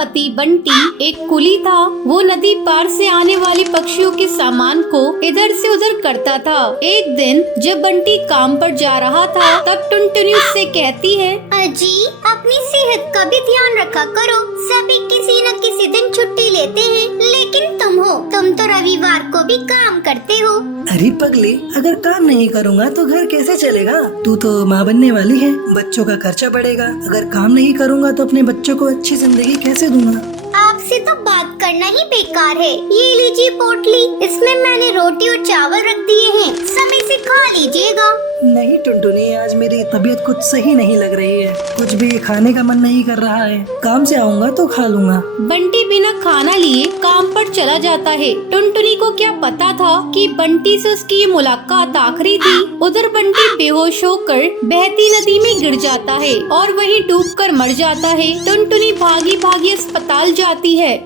पति बंटी एक कुली था। वो नदी पार से आने वाले पक्षियों के सामान को इधर से उधर करता था। एक दिन जब बंटी काम पर जा रहा था तब टुनटुनी उससे कहती है, अजी अपनी सेहत का भी ध्यान रखा करो। सभी किसी न किसी दिन छुट्टी लेते हैं, लेकिन तुम तो रविवार को भी काम करते हो। अरे पगली, अगर काम नहीं करूँगा तो घर कैसे चलेगा? तू तो माँ बनने वाली है, बच्चों का खर्चा बढ़ेगा। अगर काम नहीं करूँगा तो अपने बच्चों को अच्छी जिंदगी कैसे दूंगा? आपसे तो बात करना ही बेकार है। ये लीजिए पोटली, इसमें मैंने रोटी और चावल रख दिए हैं, समय से खा लीजिएगा। नहीं टुनटुनी, आज मेरी तबीयत कुछ सही नहीं लग रही है, कुछ भी खाने का मन नहीं कर रहा है। काम से आऊँगा तो खा लूँगा। बंटी बिना खाना लिए काम पर चला जाता है। टुनटुनी को क्या पता था कि बंटी से उसकी ये मुलाकात आखिरी थी। उधर बंटी बेहोश होकर बहती नदी में गिर जाता है और वहीं डूबकर मर जाता है। टुनटुनी भागी भागी अस्पताल जाती है।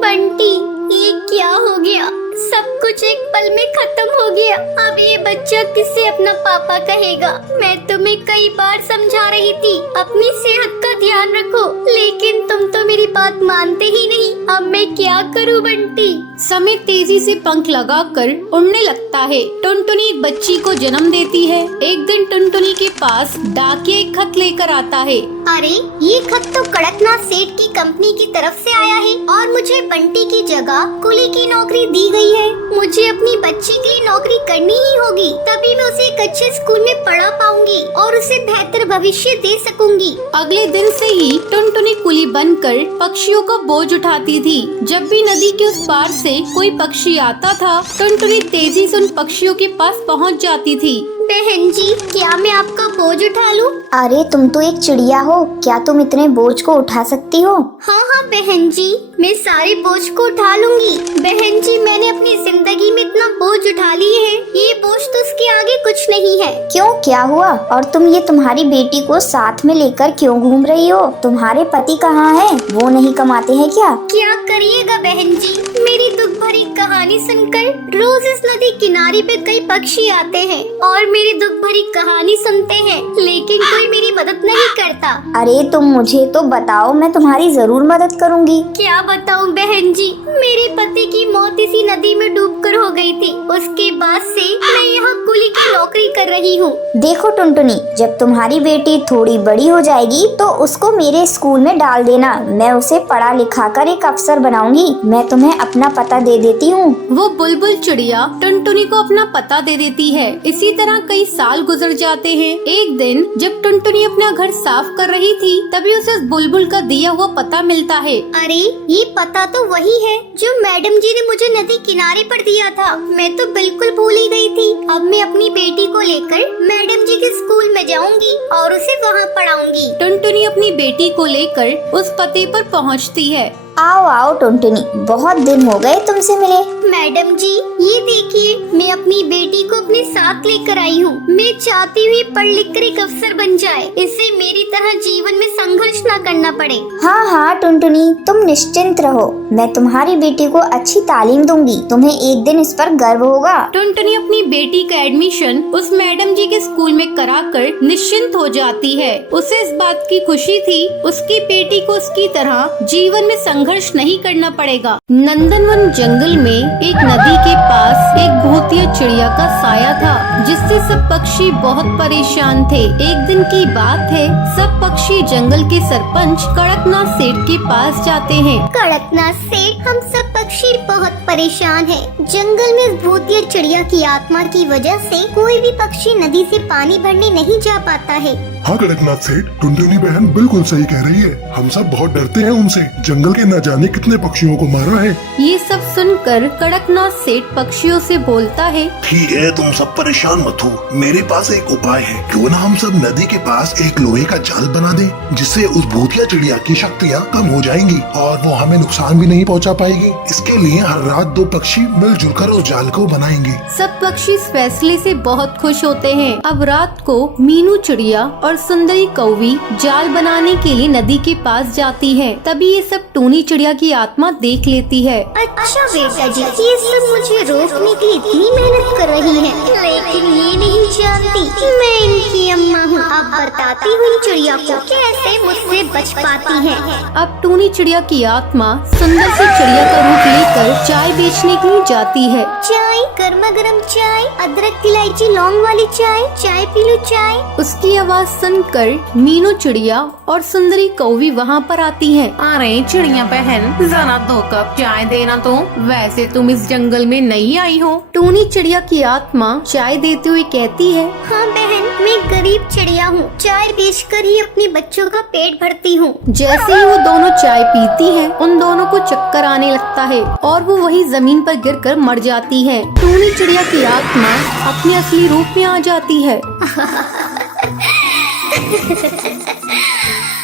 बंटी, ये क्या हो गया? सब कुछ एक पल में खत्म हो गया। अब ये बच्चा किससे अपना पापा कहेगा? मैं तुम्हें कई बार समझा रही थी अपनी सेहत का ध्यान रखो, लेकिन तुम तो मेरी बात मानते ही नहीं। अब मैं क्या करूं बंटी? समय तेजी से पंख लगाकर उड़ने लगता है। टुनटुनी एक बच्ची को जन्म देती है। एक दिन टुनटुनी के पास डाकिया एक खत लेकर आता है। अरे ये खत तो कड़कनाथ सेठ की कंपनी की तरफ से आया है और मुझे बंटी की जगह कुली की नौकरी दी गई है। मुझे अपनी बच्ची के लिए नौकरी करनी ही होगी, तभी मैं उसे एक अच्छे स्कूल में पढ़ा पाऊंगी और उसे बेहतर भविष्य दे सकूंगी। अगले दिन से ही टुनटुनी कुली बनकर पक्षियों का बोझ उठाती थी। जब भी नदी के उस पार से कोई पक्षी आता था, टुनटुनी तेजी से उन पक्षियों के पास पहुंच जाती थी। बहन जी, क्या मैं आपका बोझ उठा लूं? अरे तुम तो एक चिड़िया हो, क्या तुम इतने बोझ को उठा सकती हो? हाँ हाँ बहन जी, मैं सारे बोझ को उठा लूंगी। बहन जी, मैंने अपनी जिंदगी में इतना बोझ उठा लिए हैं, ये बोझ तो उसके आगे कुछ नहीं है। क्यों, क्या हुआ? और तुम ये तुम्हारी बेटी को साथ में लेकर क्यों घूम रही हो? तुम्हारे पति कहाँ हैं? वो नहीं कमाते हैं क्या? क्या करिएगा बहन जी, मेरी दुख भरी कहानी सुनकर रोज इस नदी किनारे पे कई पक्षी आते हैं और मेरी दुख भरी कहानी सुनते हैं, लेकिन कोई मेरी मदद नहीं करता। अरे तुम मुझे तो बताओ, मैं तुम्हारी जरूर मदद करूंगी। क्या बताऊं बहन जी, मेरे पति की मौत इसी नदी में डूबकर हो गई थी। उसके बाद से मैं यहाँ कुली की नौकरी कर रही हूँ। देखो टुनटुनी, जब तुम्हारी बेटी थोड़ी बड़ी हो जाएगी तो उसको मेरे स्कूल में डाल देना। मैं उसे पढ़ा लिखा कर एक अफसर बनाऊंगी। मैं तुम्हें अपना पता दे देती हूँ। वो बुलबुल चिड़िया टुनटुनी को अपना पता दे देती है। इसी तरह कई साल गुजर जाते हैं। एक दिन जब टुनटुनी अपना घर साफ कर रही थी, तभी उसे उस बुलबुल का दिया हुआ पता मिलता है। अरे ये पता तो वही है जो मैडम जी ने मुझे नदी किनारे पर दिया था। मैं तो बिल्कुल भूल ही गई थी। अब मैं अपनी बेटी को लेकर मैडम जी के स्कूल में जाऊंगी और उसे वहाँ पढ़ाऊंगी। टुनटुनी अपनी बेटी को लेकर उस पते पर पहुँचती है। आओ आओ टुनटुनी, बहुत दिन हो गए तुमसे मिले। मैडम जी, ये देखिए, मैं अपनी बेटी को अपने साथ लेकर आई हूँ। मैं चाहती हुई पढ़ लिख कर एक अफसर बन जाए, इससे मेरी तरह जीवन में संघर्ष न करना पड़े। हाँ हाँ टुनटुनी, तुम निश्चिंत रहो, मैं तुम्हारी बेटी को अच्छी तालीम दूंगी। तुम्हें एक दिन इस पर गर्व होगा। टुनटुनी अपनी बेटी का एडमिशन उस मैडम जी के स्कूल में कराकर निश्चिंत हो जाती है। उसे इस बात की खुशी थी, उसकी बेटी को उसकी तरह जीवन में संघर्ष नहीं करना पड़ेगा। नंदनवन जंगल में एक नदी के पास एक भूतिया चिड़िया का साया था, जिससे सब पक्षी बहुत परेशान थे। एक दिन की बात है, सब पक्षी जंगल के सरपंच कड़कनाथ सेठ के पास जाते हैं। कड़कनाथ सेठ, हम सब पक्षी बहुत परेशान हैं। जंगल में इस भूतिया चिड़िया की आत्मा की वजह से कोई भी पक्षी नदी से पानी भरने नहीं जा पाता है। हाँ कड़कनाथ सेठ, टुनटुनी बहन बिल्कुल सही कह रही है। हम सब बहुत डरते हैं उनसे। जंगल के न जाने कितने पक्षियों को मारा है। ये सब सुनकर कड़कनाथ सेठ पक्षियों से बोलता है, ठीक है, तुम सब परेशान मत हो। मेरे पास एक उपाय है। क्यों ना हम सब नदी के पास एक लोहे का जाल बना दें, जिससे उस भूतिया चिड़िया की शक्तियाँ कम हो जाएंगी और वो हमें नुकसान भी नहीं पहुँचा पाएगी। इसके लिए हर रात 2 पक्षी मिलजुल कर उस जाल को बनाएंगे। सब पक्षी इस फैसले से बहुत खुश होते हैं। अब रात को मीनू चिड़िया और सुंदरी कौवी जाल बनाने के लिए नदी के पास जाती है। तभी ये सब टूनी चिड़िया की आत्मा देख लेती है। अच्छा बेटा जी, ये सब मुझे रोकने के लिए इतनी मेहनत कर रही है, लेकिन ये नहीं जानती मैं इनकी अम्मा हूँ। अब बताती हुई चिड़िया को कैसे मुझसे बच पाती हैं। अब टूनी चिड़िया की आत्मा सुंदर सी चिड़िया का रूप लेकर चाय बेचने के लिए जाती है। चाय, गर्मा गर्म चाय, अदरक इलायची लौंग वाली चाय, चाय पी लो चाय। उसकी आवाज सुनकर मीनू चिड़िया और सुंदरी कौवी वहाँ पर आती हैं। अरे चिड़िया बहन, जरा 2 कप चाय देना तो। वैसे तुम इस जंगल में नई आई हो। टूनी चिड़िया की आत्मा चाय देते हुए कहती है, हाँ बहन, मैं गरीब चिड़िया हूँ, चाय बेचकर ही अपने बच्चों का पेट भरती हूँ। जैसे ही वो दोनों चाय पीती हैं, उन दोनों को चक्कर आने लगता है और वो वही जमीन पर गिरकर मर जाती है। टूनी चिड़िया की आत्मा अपने असली रूप में आ जाती है।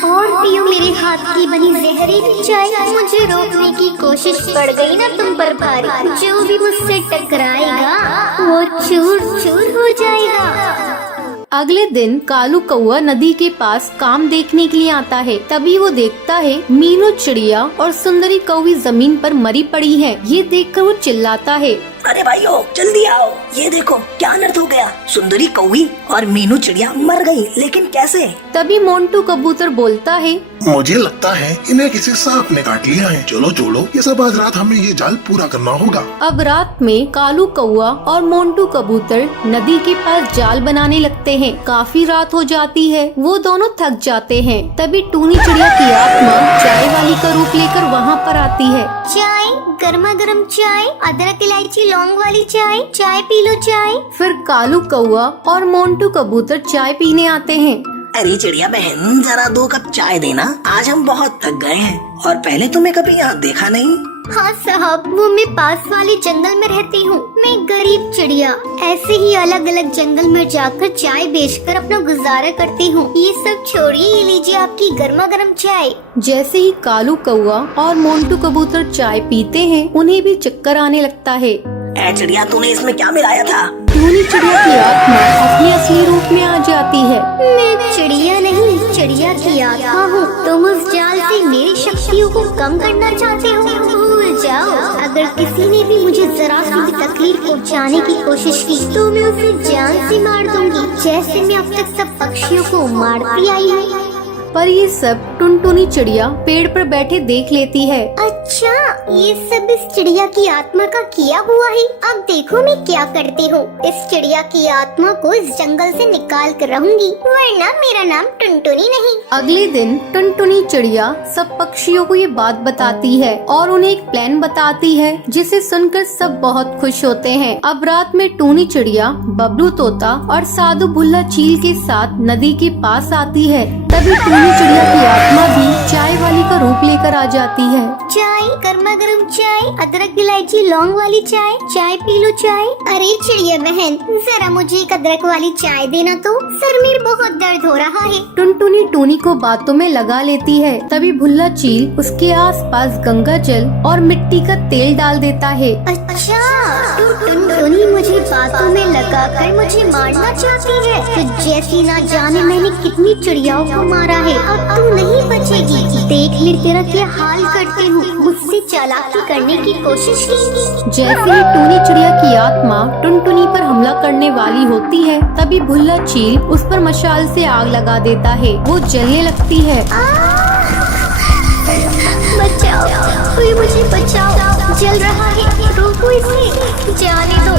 और पियो मेरे हाथ की बनी जहरीली चाय। मुझे रोकने की कोशिश पड़ गई ना तुम पर भारी। जो भी मुझसे टकराएगा वो चूर चूर हो जाएगा। अगले दिन कालू कौआ नदी के पास काम देखने के लिए आता है। तभी वो देखता है मीनू चिड़िया और सुंदरी कौवी जमीन पर मरी पड़ी है। ये देखकर वो चिल्लाता है, अरे भाइयों जल्दी आओ, ये देखो क्या अनर्थ हो गया। सुंदरी कौवी और मीनू चिड़िया मर गई, लेकिन कैसे? तभी मोंटू कबूतर बोलता है, मुझे लगता है इन्हें किसी सांप ने काट लिया है। चलो छोड़ो ये सब, आज रात हमें ये जाल पूरा करना होगा। अब रात में कालू कौआ और मोंटू कबूतर नदी के पास जाल बनाने लगते हैं। काफी रात हो जाती है, वो दोनों थक जाते हैं। तभी टूनी चिड़िया की आत्मा चाय वाली का रूप लेकर वहाँ पर आती है। चाय, गर्मा गर्म चाय, अदरक इलायची लौंग वाली चाय, चाय पी लो चाय। फिर कालू कौआ और मोंटू कबूतर चाय पीने आते हैं। अरे चिड़िया बहन, जरा 2 कप चाय देना, आज हम बहुत थक गए हैं और पहले तुम्हें कभी यहाँ देखा नहीं। हाँ साहब, वो मैं पास वाले जंगल में रहती हूँ। मैं गरीब चिड़िया ऐसे ही अलग अलग जंगल में जाकर चाय बेचकर अपना गुजारा करती हूँ। ये सब छोड़िए, ये लीजिए आपकी गर्मा गर्म चाय। जैसे ही कालू कौआ और मोंटू कबूतर चाय पीते हैं, उन्हें भी चक्कर आने लगता है। ए चिड़िया, तूने इसमें क्या मिलाया था? टूनी चिड़िया की आत्मा अपने असली रूप में आ जाती है। मैं चिड़िया नहीं, चिड़िया की आत्मा हूँ। तुम उस जाल से मेरी शक्तियों को कम करना चाहते हो? भूल जाओ। अगर किसी ने भी मुझे जरा सी भी तकलीफ पहुँचाने की कोशिश की तो मैं उसे जान से मार दूंगी, जैसे मैं अब तक सब पक्षियों को मारती आई हूँ। पर ये सब टुनटुनी चिड़िया पेड़ पर बैठे देख लेती है। अच्छा, ये सब इस चिड़िया की आत्मा का किया हुआ है। अब देखो मैं क्या करती हूँ। इस चिड़िया की आत्मा को इस जंगल से निकाल कर रहूंगी, वरना मेरा नाम टुनटुनी नहीं। अगले दिन टुनटुनी चिड़िया सब पक्षियों को ये बात बताती है और उन्हें एक प्लान बताती है, जिसे सुनकर सब बहुत खुश होते हैं। अब रात में टूनी चिड़िया बबलू तोता और साधु भुल्ला चील के साथ नदी के पास आती है। तभी टूनी चिड़िया की आत्मा भी चाय वाली का रूप लेकर आ जाती है। चाय, गर्मा गर्म चाय, अदरक इलायची लौंग वाली चाय, चाय पी लो चाय। अरे चिड़िया बहन, जरा मुझे एक अदरक वाली चाय देना तो, सर में बहुत दर्द हो रहा है। टुनटुनी टूनी को बातों में लगा लेती है। तभी भुल्ला चील उसके आसपास गंगा जल और मिट्टी का तेल डाल देता है। अच्छा, टुनटुनी मुझे बातों में लगाकर मुझे मारना चाहती है। तो जैसी ना जाने मैंने कितनी चिड़ियाओं को मारा है, अब तू नहीं बचेगी। देख ले तेरा क्या हाल करती हूँ। मुझसे चालाकी करने की कोशिश की। जैसे ही टूनी चिड़िया की आत्मा टुनटुनी पर हमला करने वाली होती है, तभी भुल्ला चील उस पर मशाल से आग लगा देता है। वो जलने लगती है। बचाओ, कोई मुझे बचाओ, जल रहा है, रोको इसे, जाने दो।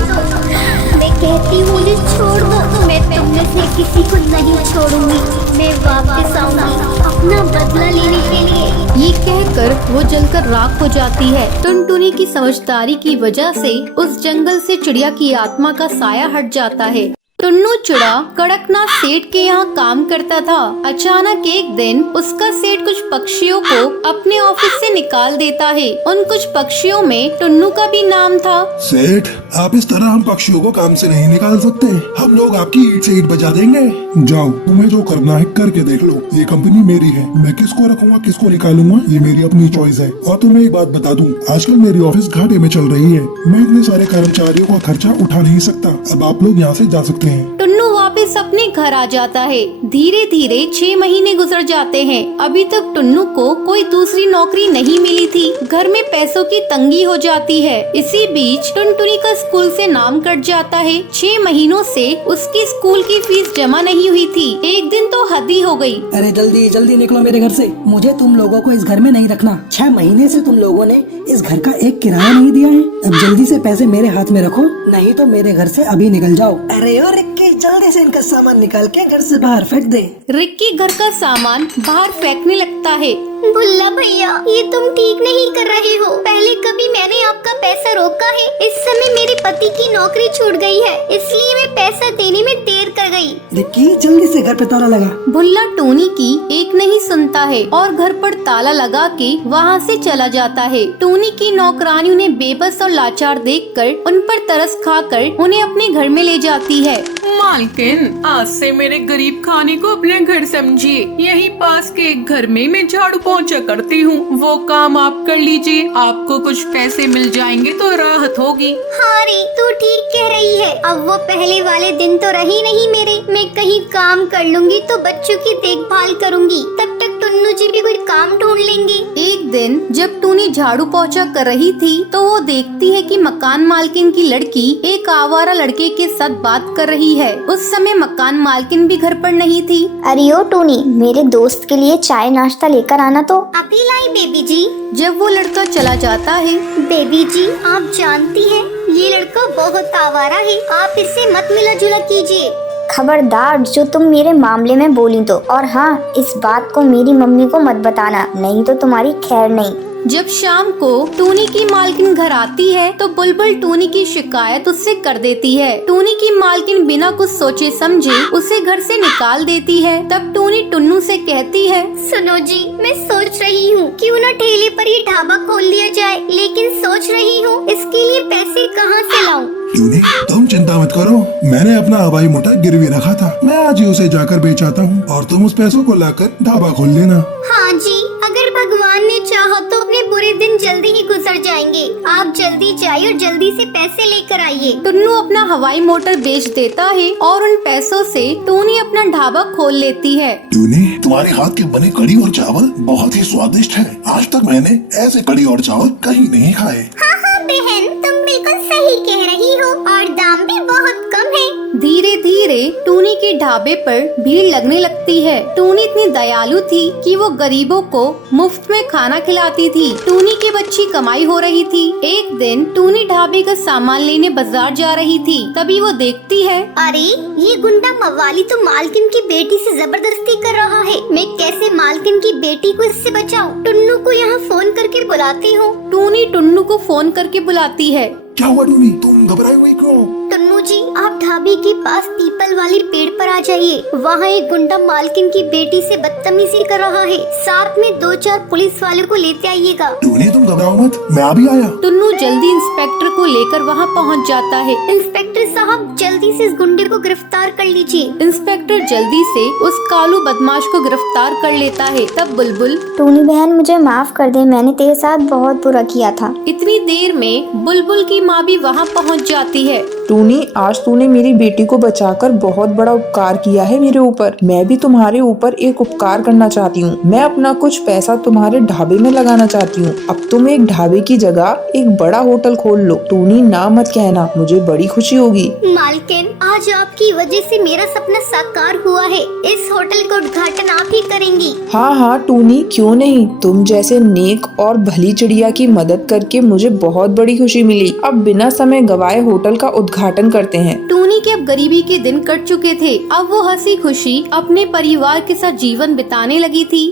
मैं कहती हूँ मुझे छोड़ दो, मैं तुम में से किसी को नहीं छोड़ूंगी। मैं वापस आऊंगी अपना बदला लेने के लिए। ये कहकर वो जलकर राख हो जाती है। टुनटुनी की समझदारी की वजह से उस जंगल से चिड़िया की आत्मा का साया हट जाता है। टुन्नू चिड़ा कड़कनाथ सेठ के यहाँ काम करता था। अचानक एक दिन उसका सेठ कुछ पक्षियों को अपने ऑफिस से निकाल देता है। उन कुछ पक्षियों में टुन्नू का भी नाम था। सेठ, आप इस तरह हम पक्षियों को काम से नहीं निकाल सकते। हम लोग आपकी ईंट से ईंट बजा देंगे। जाओ, तुम्हें जो करना है करके देख लो। ये कंपनी मेरी है, मैं किसको रखूंगा किसको निकालूंगा ये मेरी अपनी चॉइस है। और तुम्हें एक बात बता दूं, आजकल मेरी ऑफिस घाटे में चल रही है। मैं इतने सारे कर्मचारियों का खर्चा उठा नहीं सकता। अब आप लोग यहाँ से जा सकते हैं। टुन्नू वापस अपने घर आ जाता है। धीरे धीरे 6 महीने गुजर जाते हैं। अभी तक टुन्नू को कोई दूसरी नौकरी नहीं मिली थी। घर में पैसों की तंगी हो जाती है। इसी बीच टुनटुनी का स्कूल से नाम कट जाता है। 6 महीनों से उसकी स्कूल की फीस जमा नहीं हुई थी। एक दिन तो हद ही हो गई। अरे जल्दी जल्दी निकलो मेरे घर से, मुझे तुम लोगों को इस घर में नहीं रखना। 6 महीने से तुम लोगों ने इस घर का एक किराया नहीं दिया है। अब जल्दी से पैसे मेरे हाथ में रखो, नहीं तो मेरे घर से अभी निकल जाओ। अरे ओ रिक्की, जल्दी से इनका सामान निकाल के घर से बाहर फेंक दे। रिक्की घर का सामान बाहर फेंकने लगता है। बुल्ला भैया, ये तुम ठीक नहीं कर रहे हो। पहले कभी मैंने आपका पैसा रोका है। इस समय मेरे पति की नौकरी छूट गई है, इसलिए मैं पैसा देने में देर कर गई। रिक्की जल्दी से घर पे ताला लगा। भुल्ला टोनी की एक नहीं सुनता है और घर पर ताला लगा के वहाँ से चला जाता है। टोनी की नौकरानी उन्हें बेबस और लाचार देखकर उन पर तरस खाकर उन्हें अपने घर में ले जाती है। मालकिन, आज से मेरे गरीब खाने को अपने घर समझिए। यहीं पास के एक घर में मैं झाड़ू पोंछा करती हूँ, वो काम आप कर लीजिए। आपको कुछ पैसे मिल जाएंगे तो राहत होगी। हाँ रे, तू ठीक कह रही है। अब वो पहले वाले दिन तो रही नहीं मेरे। मैं कहीं काम कर लूंगी तो बच्चों की देखभाल करूंगी, तब तक टुन्नू जी भी कोई काम ढूंढ लेंगे। एक दिन जब टूनी झाड़ू पोंछा कर रही थी तो वो देखती है कि मकान मालकिन की लड़की एक आवारा लड़के के साथ बात कर रही है। उस समय मकान मालकिन भी घर पर नहीं थी। अरे ओ टोनी, मेरे दोस्त के लिए चाय नाश्ता लेकर आना तो। अभी लाई बेबी जी। जब वो लड़का चला जाता है, बेबी जी, आप जानती हैं ये लड़का बहुत आवारा है, आप इससे मत मिला जुला कीजिए। खबरदार जो तुम मेरे मामले में बोली तो। और हाँ, इस बात को मेरी मम्मी को मत बताना, नहीं तो तुम्हारी खैर नहीं। जब शाम को टूनी की मालकिन घर आती है तो बुलबुल टूनी की शिकायत उससे कर देती है। टूनी की मालकिन बिना कुछ सोचे समझे उसे घर से निकाल देती है। तब टूनी टुन्नू से कहती है, सुनो जी, मैं सोच रही हूँ क्यों न ठेले पर ये ढाबा खोल लिया जाए, लेकिन सोच रही हूँ इसके लिए पैसे कहाँ से लाऊं। टूनी, तुम चिंता मत करो, मैंने अपना हवाई मोटर गिरवी रखा था, मैं आज ही उसे जाकर बेच आता हूँ और तुम उस पैसों को लाकर ढाबा खोल लेना। हाँ जी, अगर भगवान ने चाहा तो अपने बुरे दिन जल्दी ही गुजर जाएंगे। आप जल्दी जाइए और जल्दी से पैसे लेकर आइए। टुन्नू अपना हवाई मोटर बेच देता है और उन पैसों से टूनी अपना ढाबा खोल लेती है। टूनी, तुम्हारे हाथ के बने कड़ी और चावल बहुत ही स्वादिष्ट है। आज तक मैंने ऐसे कड़ी और चावल कहीं नहीं खाए। हाँ हाँ बहन, तुम बिल्कुल सही कह रही हो और दाम भी बहुत कम है। धीरे धीरे टूनी के ढाबे पर भीड़ लगने लगती है। टूनी इतनी दयालु थी कि वो गरीबों को मुफ्त में खाना खिलाती थी। टूनी की अच्छी कमाई हो रही थी। एक दिन टूनी ढाबे का सामान लेने बाजार जा रही थी, तभी वो देखती है, अरे ये गुंडा मवाली तो मालकिन की बेटी से जबरदस्ती कर रहा है। मैं कैसे मालकिन की बेटी को इससे बचाऊं? टुन्नू को यहाँ फोन करके बुलाती हूँ। टूनी टुन्नू को फोन करके बुलाती है। क्या हुआ टूनी, तुम घबराई हुई क्यों? टुन्नू जी, आप ढाबे के पास पीपल वाली पेड़ पर आ जाइए। वहाँ एक गुंडा मालकिन की बेटी से बदतमीजी कर रहा है। साथ में 2-4 पुलिस वालों को लेते आइएगा। टूनी, तुम घबराओ मत, मैं अभी आया। टुन्नू जल्दी इंस्पेक्टर को लेकर वहाँ पहुँच जाता है। इंस्पेक्टर साहब, जल्दी से इस गुंडे को गिरफ्तार कर लीजिए। इंस्पेक्टर जल्दी से उस कालू बदमाश को गिरफ्तार कर लेता है। तब बुलबुल, टूनी बहन, मुझे माफ कर दे, मैंने तेरे साथ बहुत बुरा किया था। इतनी देर में बुलबुल की माँ भी वहाँ पहुँच जाती है। टूनी, आज तूने मेरी बेटी को बचाकर बहुत बड़ा उपकार किया है मेरे ऊपर। मैं भी तुम्हारे ऊपर एक उपकार करना चाहती हूँ। मैं अपना कुछ पैसा तुम्हारे ढाबे में लगाना चाहती हूँ। अब तुम एक ढाबे की जगह एक बड़ा होटल खोल लो। टूनी, ना मत कहना, मुझे बड़ी खुशी होगी। मालकिन, आज आपकी वजह से मेरा सपना साकार हुआ है। इस होटल का उद्घाटन आप ही करेंगी। हाँ हाँ टूनी, क्यों नहीं। तुम जैसे नेक और भली चिड़िया की मदद करके मुझे बहुत बड़ी खुशी मिली। अब बिना समय गवाए होटल का उद्घाटन करते हैं। टूनी के अब गरीबी के दिन कट चुके थे। अब वो हंसी खुशी अपने परिवार के साथ जीवन बिताने लगी थी।